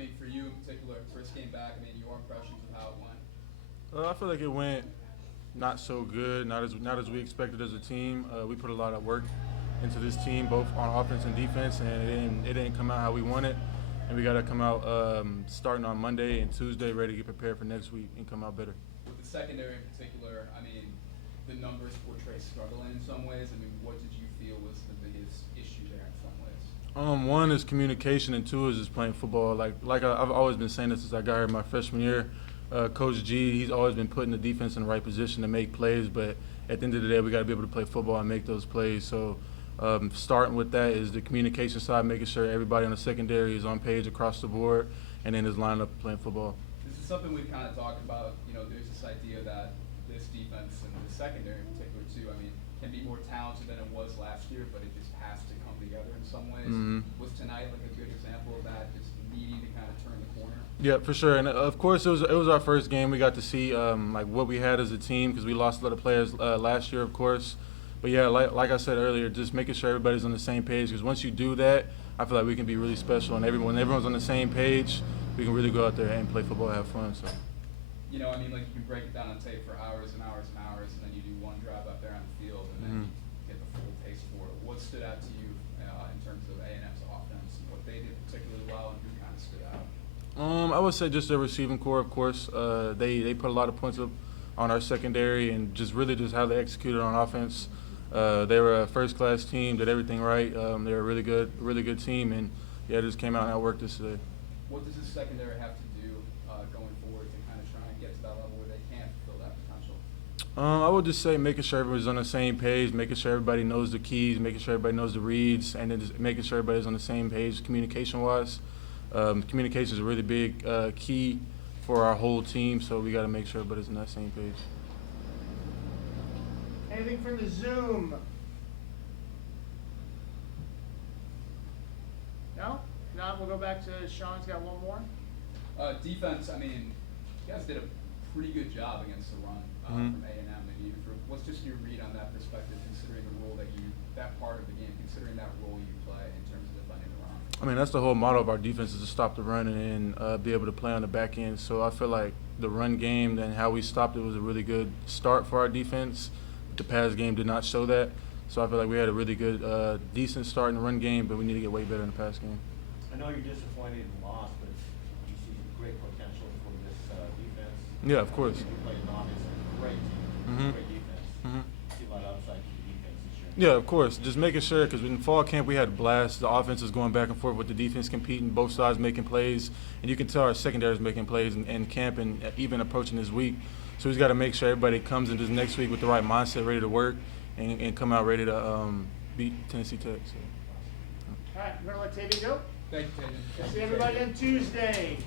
mean, for you in particular, first game back, I mean, your impressions of how it went? I feel like it went not so good, not as we expected as a team. We put a lot of work into this team, both on offense and defense, and it didn't come out how we wanted. And we got to come out starting on Monday and Tuesday, ready to get prepared for next week and come out better. With the secondary in particular, I mean, the numbers portray struggling in some ways. I mean, what did you feel was the biggest issue there in some ways? One is communication, and two is just playing football. I've always been saying this since I got here my freshman year. Coach G, he's always been putting the defense in the right position to make plays, but at the end of the day, we got to be able to play football and make those plays. So starting with that is the communication side, making sure everybody on the secondary is on page across the board, and then is lined up playing football. This is something we've kind of talked about. You know, there's this idea that this defense and the secondary in particular too, I mean, can be more talented than it was last year, but it just has to come together in some ways. Was tonight like a good example of that, just needing to kind of turn the corner? Yeah, for sure. And of course, it was our first game. We got to see like what we had as a team because we lost a lot of players last year, of course. But yeah, like I said earlier, just making sure everybody's on the same page, because once you do that, I feel like we can be really special. And everyone's on the same page, we can really go out there and play football and have fun. So. You know, I mean, like you can break it down on tape for hours and hours and hours, and then you do one drive out there on the field, and then you get the full taste for it. What stood out to you in terms of A&M's offense, and what they did particularly well, and who kind of stood out? I would say just their receiving core, of course. They put a lot of points up on our secondary, and just really just how they executed on offense. They were a first-class team, did everything right. They're a really good team, and yeah, just came out and outworked us today. What does the secondary have to do going forward to kind of try and get to that level where they can fulfill that potential? I would just say making sure everybody's on the same page, making sure everybody knows the keys, making sure everybody knows the reads, and then just making sure everybody's on the same page communication-wise. Communication is a really big key for our whole team, so we got to make sure everybody's on that same page. Anything from the Zoom? No? No, we'll go back to Sean's got one more. Defense, I mean, you guys did a pretty good job against the run from A&M. And what's just your read on that perspective, considering the role that part of the game, considering that role you play in terms of defending the run? I mean, that's the whole motto of our defense, is to stop the run and be able to play on the back end. So I feel like the run game and how we stopped it was a really good start for our defense. The pass game did not show that. So I feel like we had a really good, decent start in the run game, but we need to get way better in the pass game. I know you're disappointed in the loss, but you see great potential for this defense. Yeah, of course. You play an offense, great team, great defense. See a lot of upside to the defense this year. Yeah, of course. Just making sure, because in fall camp we had a blast. The offense is going back and forth with the defense, competing, both sides making plays. And you can tell our secondary is making plays in camp and even approaching this week. So we've got to make sure everybody comes in this next week with the right mindset, ready to work, and come out ready to beat Tennessee Tech. So. All right, we're going to let Tavian go. Thank you, Tavian. See everybody on Tuesday.